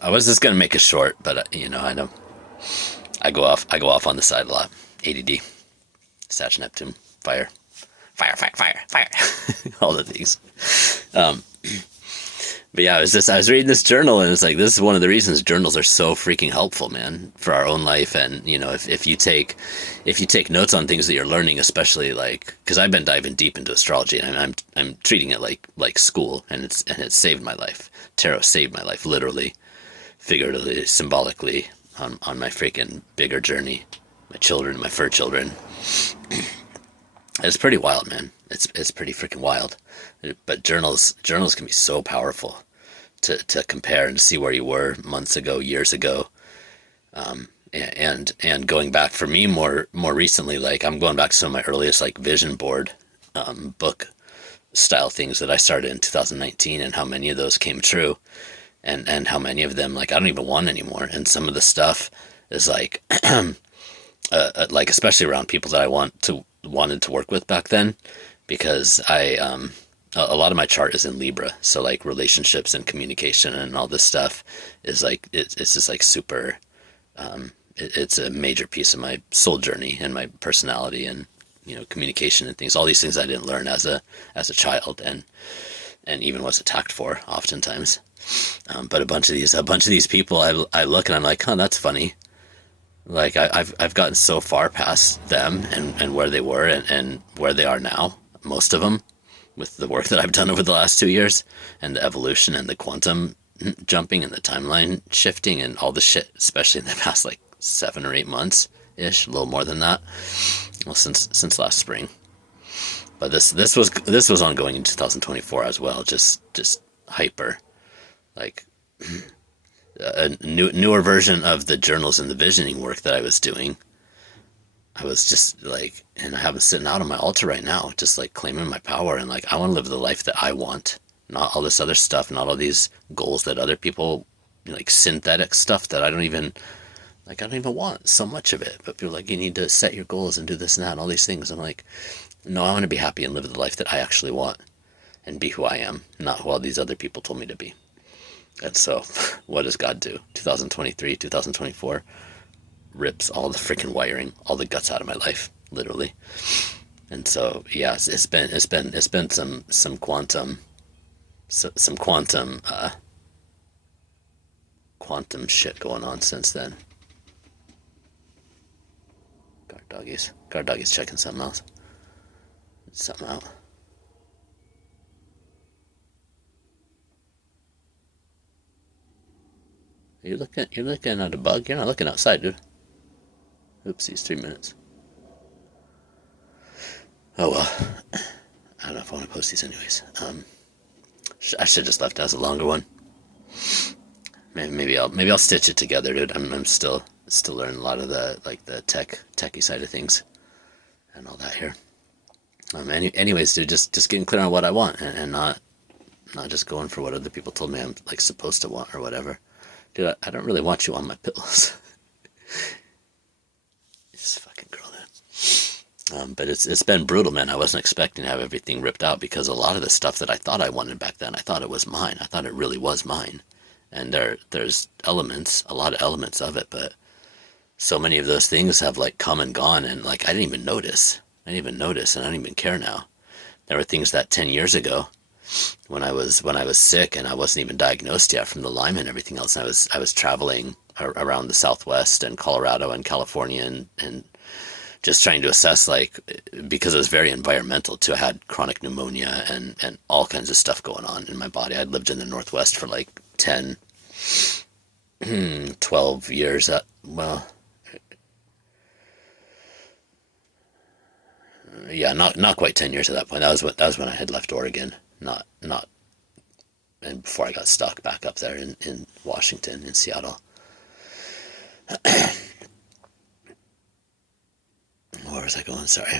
I was just gonna make it short, but I know I go off on the side a lot. ADD, Saturn, Neptune, fire, fire, fire, fire, fire, all the things. But yeah, I was reading this journal, and it's like, this is one of the reasons journals are so freaking helpful, man, for our own life. And if you take notes on things that you're learning, especially like, because I've been diving deep into astrology, and I'm treating it like school, and it's saved my life. Tarot saved my life, literally, figuratively, symbolically, on my freaking bigger journey. My children, my fur children. It's pretty wild, man. It's pretty freaking wild. But journals can be so powerful to compare and see where you were months ago, years ago, and going back for me more recently. Like, I'm going back to some of my earliest like vision board book style things that I started in 2019, and how many of those came true, and how many of them like I don't even want anymore. And some of the stuff is like like, especially around people that I wanted to work with back then, because a lot of my chart is in Libra, so like relationships and communication and all this stuff is like it's just like super. It's a major piece of my soul journey and my personality, and communication and things. All these things I didn't learn as a child, and even was attacked for oftentimes. But a bunch of these people, I look and I'm like, huh, that's funny. Like, I've gotten so far past them and where they were and where they are now, most of them, with the work that I've done over the last 2 years, and the evolution and the quantum jumping and the timeline shifting and all the shit, especially in the past like 7 or 8 months ish, a little more than that. Well, since last spring. But this was ongoing in 2024 as well, just hyper, like a newer version of the journals and the visioning work that I was doing. I was just like, and I have them sitting out on my altar right now, just like claiming my power, and like, I want to live the life that I want, not all this other stuff, not all these goals that other people, like synthetic stuff that I don't even want so much of it. But people are like, you need to set your goals and do this and that and all these things. I'm like, no, I want to be happy and live the life that I actually want, and be who I am, not who all these other people told me to be. And so, what does God do? 2023, 2024 rips all the freaking wiring, all the guts out of my life, literally. And so, yeah, it's been some quantum quantum shit going on since then. Guard doggies checking something else. Something out. You're looking at a bug? You're not looking outside, dude. Oopsies, 3 minutes. Oh well. I don't know if I want to post these anyways. I should have just left it as a longer one. Maybe I'll stitch it together, dude. I'm still learning a lot of the techie side of things and all that here. Anyways, dude, just getting clear on what I want, and not just going for what other people told me I'm like supposed to want or whatever. Dude, I don't really want you on my pillows. This fucking girl, dude. But it's been brutal, man. I wasn't expecting to have everything ripped out, because a lot of the stuff that I thought I wanted back then, I thought it was mine. I thought it really was mine. And there's elements, a lot of elements of it, but so many of those things have like come and gone, and like I didn't even notice, and I don't even care now. There were things that 10 years ago, when I was sick and I wasn't even diagnosed yet from the Lyme and everything else. And I was traveling around the Southwest and Colorado and California, and just trying to assess, like, because it was very environmental too. I had chronic pneumonia and all kinds of stuff going on in my body. I'd lived in the Northwest for like 10, 12 years. Well, yeah, not quite 10 years at that point. That was when I had left Oregon. Not, and before I got stuck back up there in Washington, in Seattle. Where was I going? Sorry.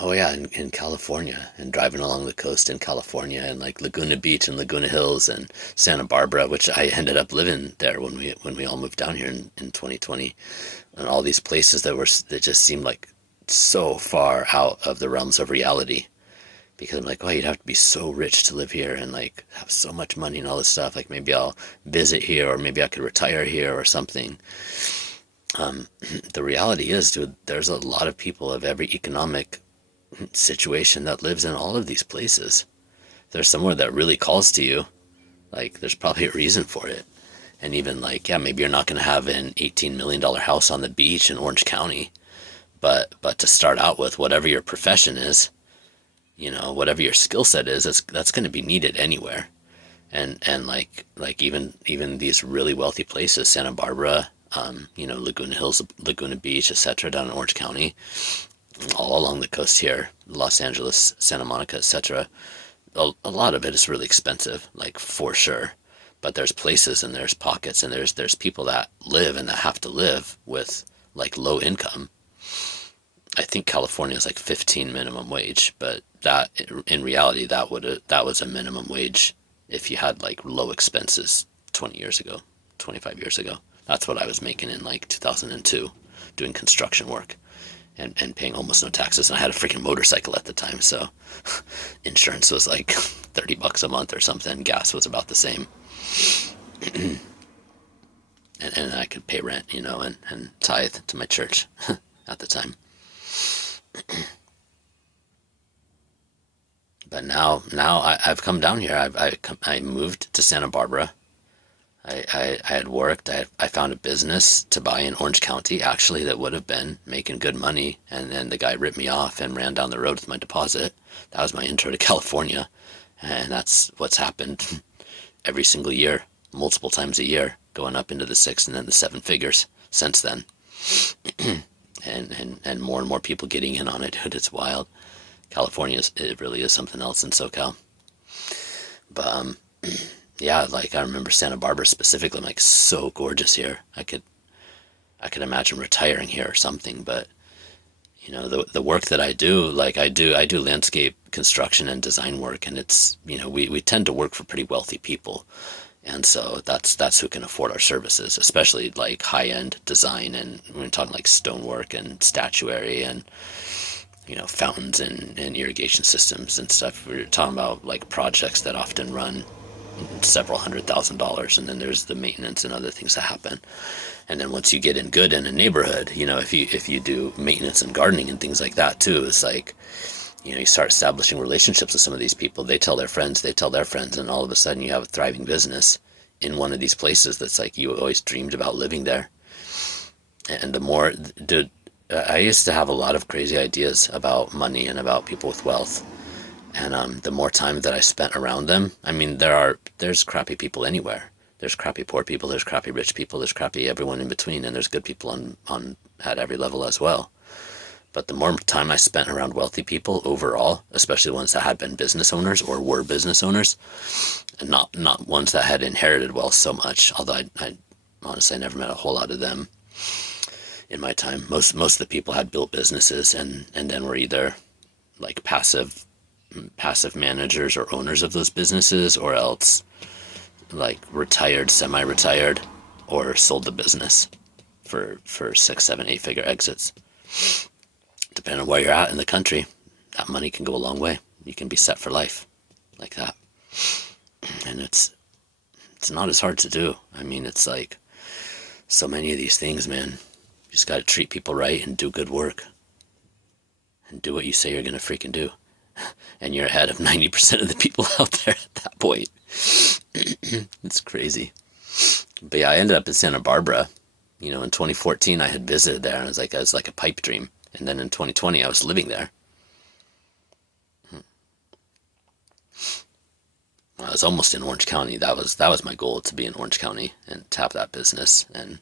Oh yeah, in California, and driving along the coast in California, and like Laguna Beach and Laguna Hills and Santa Barbara, which I ended up living there when we all moved down here in 2020, and all these places that just seemed like so far out of the realms of reality. because I'm like, oh, you'd have to be so rich to live here and like have so much money and all this stuff. Like maybe I'll visit here, or maybe I could retire here or something. The reality is, dude, there's a lot of people of every economic situation that lives in all of these places. If there's somewhere that really calls to you, like there's probably a reason for it. And even like, yeah, maybe you're not going to have an $18 million house on the beach in Orange County, but to start out with, whatever your profession is, you know, whatever your skill set is, that's going to be needed anywhere. And like even these really wealthy places, Santa Barbara, you know, Laguna Hills, Laguna Beach, etc., down in Orange County, all along the coast here, Los Angeles, Santa Monica, etc. A lot of it is really expensive, like for sure. But there's places and there's pockets and there's people that live and that have to live with like low income. I think California is like 15 minimum wage, but that in reality that was a minimum wage if you had like low expenses 20 years ago, 25 years ago. That's what I was making in like 2002 doing construction work and paying almost no taxes. And I had a freaking motorcycle at the time, so insurance was like $30 a month or something. Gas was about the same. and I could pay rent, you know, and tithe to my church at the time. But now I've come down here. I moved to Santa Barbara. I had worked. I found a business to buy in Orange County, actually, that would have been making good money. And then the guy ripped me off and ran down the road with my deposit. That was my intro to California. And that's what's happened every single year, multiple times a year, going up into the 6 and then the 7 figures since then. and more people getting in on it, dude. It's wild. California it really is something else in SoCal. But yeah, like I remember Santa Barbara specifically. I'm like, so gorgeous here. I could imagine retiring here or something. But you know, the work that I do, like I do landscape construction and design work, and it's, you know, we tend to work for pretty wealthy people. And so that's who can afford our services, especially like high-end design, and we're talking like stonework and statuary and, you know, fountains and irrigation systems and stuff. We're talking about like projects that often run several $100,000, and then there's the maintenance and other things that happen. And then once you get in good in a neighborhood, you know, if you do maintenance and gardening and things like that too, it's like, you know, you start establishing relationships with some of these people. They tell their friends, and all of a sudden you have a thriving business in one of these places that's like you always dreamed about living there. And the more, dude, I used to have a lot of crazy ideas about money and about people with wealth. And the more time that I spent around them, I mean, there's crappy people anywhere. There's crappy poor people, there's crappy rich people, there's crappy everyone in between, and there's good people on at every level as well. But the more time I spent around wealthy people overall, especially ones that had been business owners or were business owners, and not ones that had inherited wealth so much, although I honestly never met a whole lot of them in my time. Most of the people had built businesses and then were either like passive managers or owners of those businesses, or else like retired, semi-retired, or sold the business for 6, 7, 8 figure exits. Depending on where you're at in the country, that money can go a long way. You can be set for life like that. And it's not as hard to do. I mean, it's like so many of these things, man. You just got to treat people right and do good work. And do what you say you're going to freaking do. And you're ahead of 90% of the people out there at that point. It's crazy. But yeah, I ended up in Santa Barbara. You know, in 2014, I had visited there, and it was like a pipe dream. And then in 2020, I was living there. I was almost in Orange County. That was my goal, to be in Orange County and to have that business. And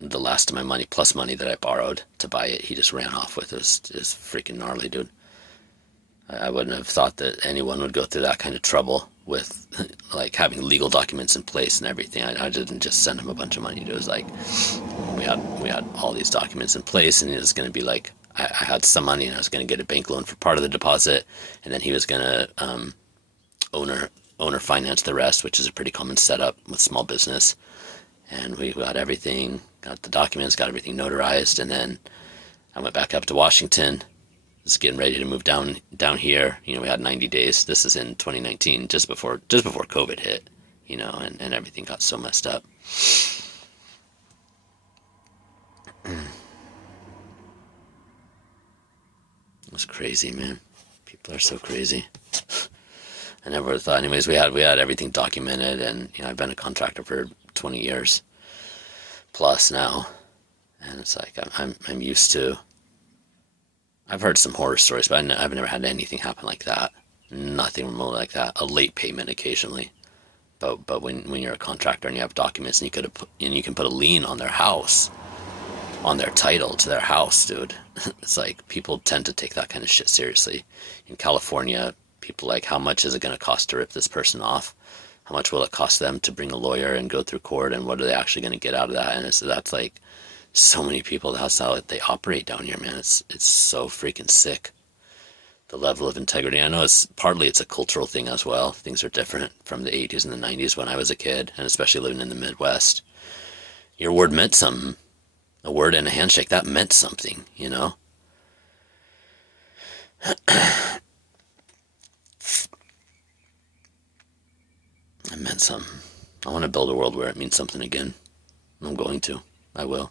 the last of my money, plus money that I borrowed to buy it, he just ran off with. It was freaking gnarly, dude. I wouldn't have thought that anyone would go through that kind of trouble with like having legal documents in place and everything. I didn't just send him a bunch of money. It was like we had all these documents in place, and it was going to be like I had some money and I was going to get a bank loan for part of the deposit, and then he was going to owner finance the rest, which is a pretty common setup with small business. And we got everything, got the documents, got everything notarized, and then I went back up to Washington was getting ready to move down here. You know, we had 90 days. This is in 2019, just before COVID hit, you know, and everything got so messed up. It was crazy, man. People are so crazy. I never would have thought. Anyways, we had everything documented, and you know, I've been a contractor for 20 years plus now, and it's like I'm used to. I've heard some horror stories, but I've never had anything happen like that. Nothing remotely like that. A late payment occasionally, but when you're a contractor and you have documents and you can put a lien on their house, on their title to their house, dude. It's like people tend to take that kind of shit seriously. In California, people like, how much is it going to cost to rip this person off? How much will it cost them to bring a lawyer and go through court? And what are they actually going to get out of that? And that's like, so many people, that's how they operate down here, man. It's so freaking sick. The level of integrity. I know it's a cultural thing as well. Things are different from the 80s and the 90s when I was a kid, and especially living in the Midwest. Your word meant something. A word and a handshake, that meant something, you know? It meant something. I want to build a world where it means something again. I'm going to. I will.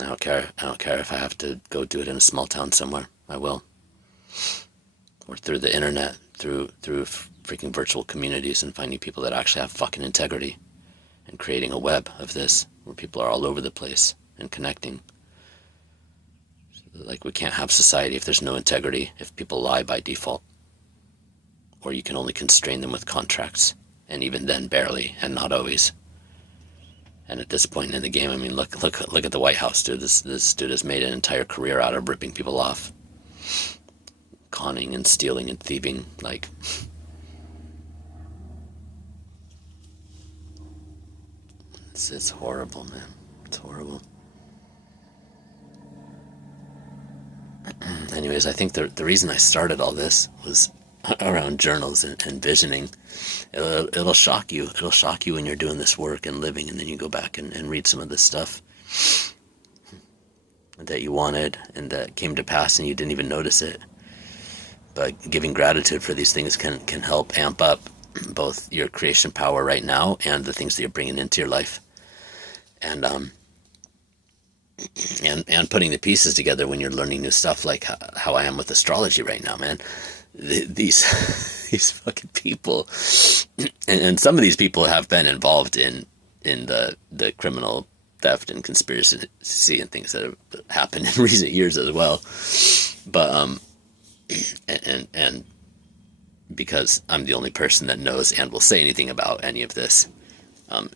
I don't care if I have to go do it in a small town somewhere. I will. Or through the internet, through freaking virtual communities, and finding people that actually have fucking integrity, and creating a web of this where people are all over the place and connecting. Like, we can't have society if there's no integrity, if people lie by default. Or you can only constrain them with contracts, and even then barely, and not always. And at this point in the game, I mean, look at the White House, dude. This dude has made an entire career out of ripping people off, conning and stealing and thieving. Like, it's horrible, man. It's horrible. Anyways, I think the reason I started all this was around journals and visioning. It'll shock you. It'll shock you when you're doing this work and living, and then you go back and read some of this stuff that you wanted and that came to pass and you didn't even notice it. But giving gratitude for these things can help amp up both your creation power right now and the things that you're bringing into your life. And putting the pieces together when you're learning new stuff, like how I am with astrology right now, man. These fucking people, and some of these people have been involved in the criminal theft and conspiracy and things that have happened in recent years as well. But and because I'm the only person that knows and will say anything about any of this,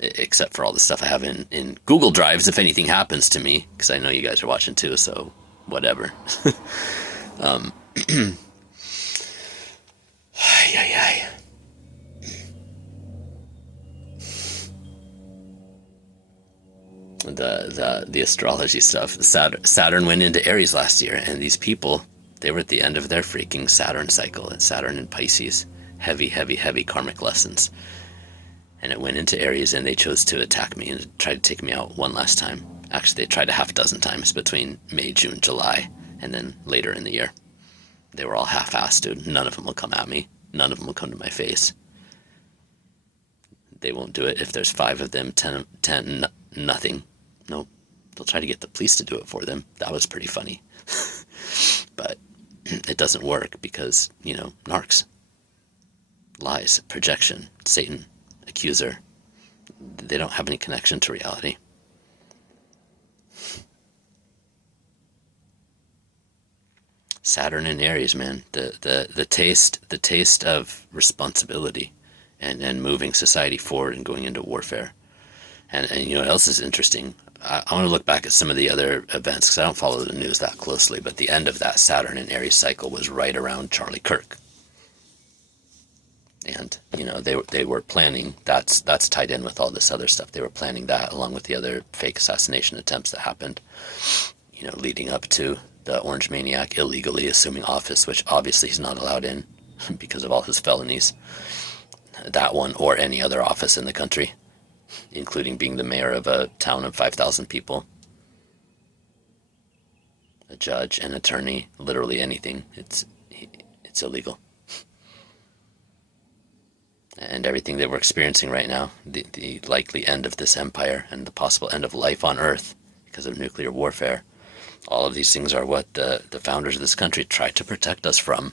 except for all the stuff I have in Google Drives if anything happens to me, because I know you guys are watching too, so whatever. The astrology stuff. Saturn went into Aries last year, and these people, they were at the end of their freaking Saturn cycle, and Saturn in Pisces, heavy karmic lessons. And it went into Aries, and they chose to attack me and try to take me out one last time. Actually, they tried a half dozen times between May, June, July, and then later in the year. They were all half-assed, dude. None of them will come at me. None of them will come to my face. They won't do it if there's 5 of them, 10 nothing. Nope. They'll try to get the police to do it for them. That was pretty funny. But it doesn't work because, you know, narcs. Lies, projection, Satan, accuser. They don't have any connection to reality. Saturn in Aries, man. The taste of responsibility and moving society forward and going into warfare. And you know what else is interesting? I want to look back at some of the other events because I don't follow the news that closely, but the end of that Saturn in Aries cycle was right around Charlie Kirk. And, you know, they were planning, that's tied in with all this other stuff. They were planning that along with the other fake assassination attempts that happened, you know, leading up to the Orange Maniac illegally assuming office, which obviously he's not allowed in because of all his felonies. That one or any other office in the country, including being the mayor of a town of 5,000 people. a judge, an attorney, literally anything. It's illegal. And everything that we're experiencing right now, the likely end of this empire and the possible end of life on Earth because of nuclear warfare, all of these things are what the founders of this country tried to protect us from.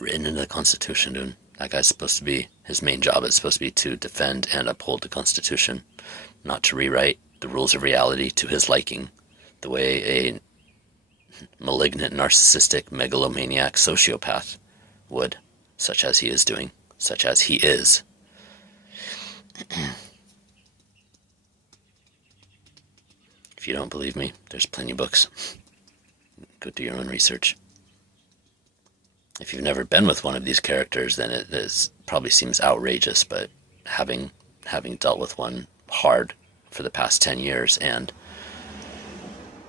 Written into the Constitution, dude. That guy's supposed to be, his main job is supposed to be to defend and uphold the Constitution, not to rewrite the rules of reality to his liking, the way a malignant, narcissistic, megalomaniac sociopath would, such as he is doing, such as he is. If you don't believe me, there's plenty of books. Go do your own research. If you've never been with one of these characters, then it probably seems outrageous, but having dealt with one hard for the past 10 years and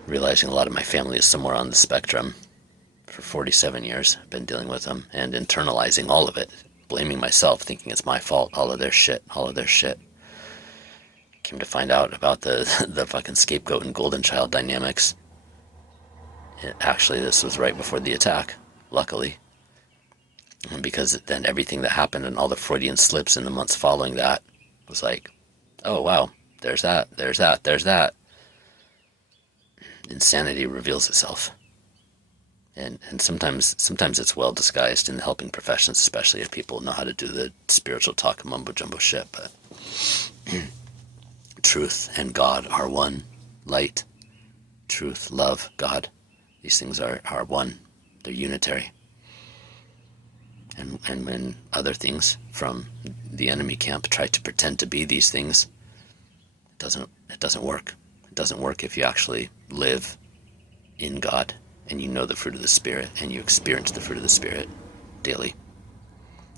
realizing a lot of my family is somewhere on the spectrum, for 47 years I've been dealing with them and internalizing all of it, blaming myself, thinking it's my fault, all of their shit. Came to find out about the fucking scapegoat and golden child dynamics. Actually, this was right before the attack, luckily. Because then everything that happened and all the Freudian slips in the months following that was like, oh wow, there's that. Insanity reveals itself. And sometimes it's well disguised in the helping professions, especially if people know how to do the spiritual talk and mumbo jumbo shit. But truth and God are one. Light, truth, love, God. These things are one. They're unitary. And when other things from the enemy camp try to pretend to be these things, it doesn't work. It doesn't work if you actually live in God and you know the fruit of the Spirit and you experience the fruit of the Spirit daily.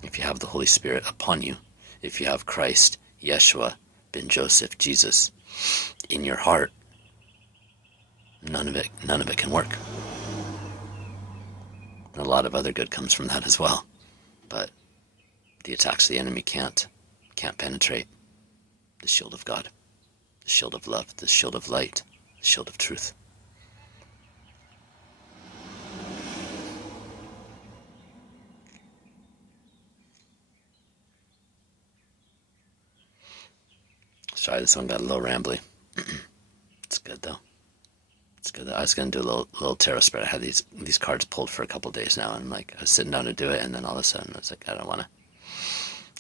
If you have the Holy Spirit upon you, if you have Christ, Yeshua, Ben Joseph, Jesus in your heart, none of it can work. And a lot of other good comes from that as well. But the attacks of the enemy can't penetrate the shield of God, the shield of love, the shield of light, the shield of truth. Sorry, this one got a little rambly. It's good though. I was gonna do a little tarot spread. I had these cards pulled for a couple of days now, and I was sitting down to do it, and then all of a sudden I was like, I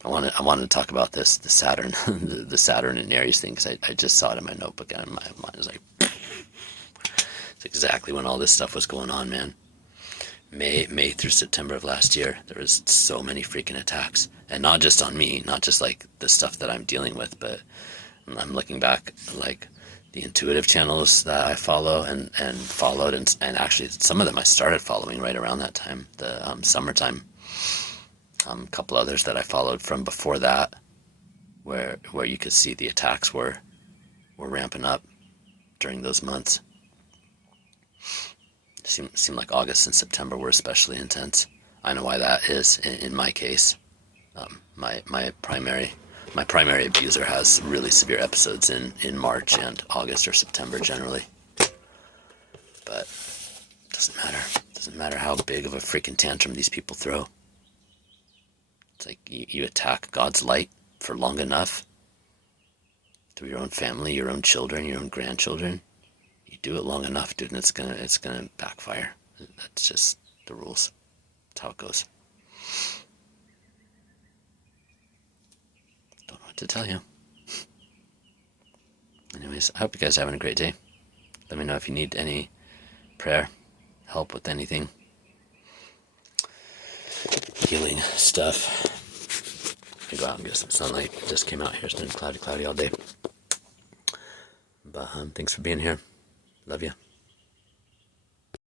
wanted to talk about the Saturn, the Saturn and Aries thing, because I just saw it in my notebook, and my mind was like, it's exactly when all this stuff was going on, man. May through September of last year, there was so many freaking attacks, and not just on me, not just the stuff that I'm dealing with, but I'm looking back the intuitive channels that I follow and followed, and actually some of them I started following right around that time, the summertime. A couple others that I followed from before that, where you could see the attacks were ramping up during those months. It seemed like August and September were especially intense. I know why that is in my case. My primary abuser has really severe episodes in March and August or September generally. But it doesn't matter. It doesn't matter how big of a freaking tantrum these people throw. It's like you attack God's light for long enough through your own family, your own children, your own grandchildren. You do it long enough, dude, and it's gonna backfire. That's just the rules. That's how it goes. Don't know what to tell you. Anyways, I hope you guys are having a great day. Let me know if you need any prayer, help with anything, healing stuff. I go out and get some sunlight. It just came out here. It's been cloudy all day. But thanks for being here. Love you.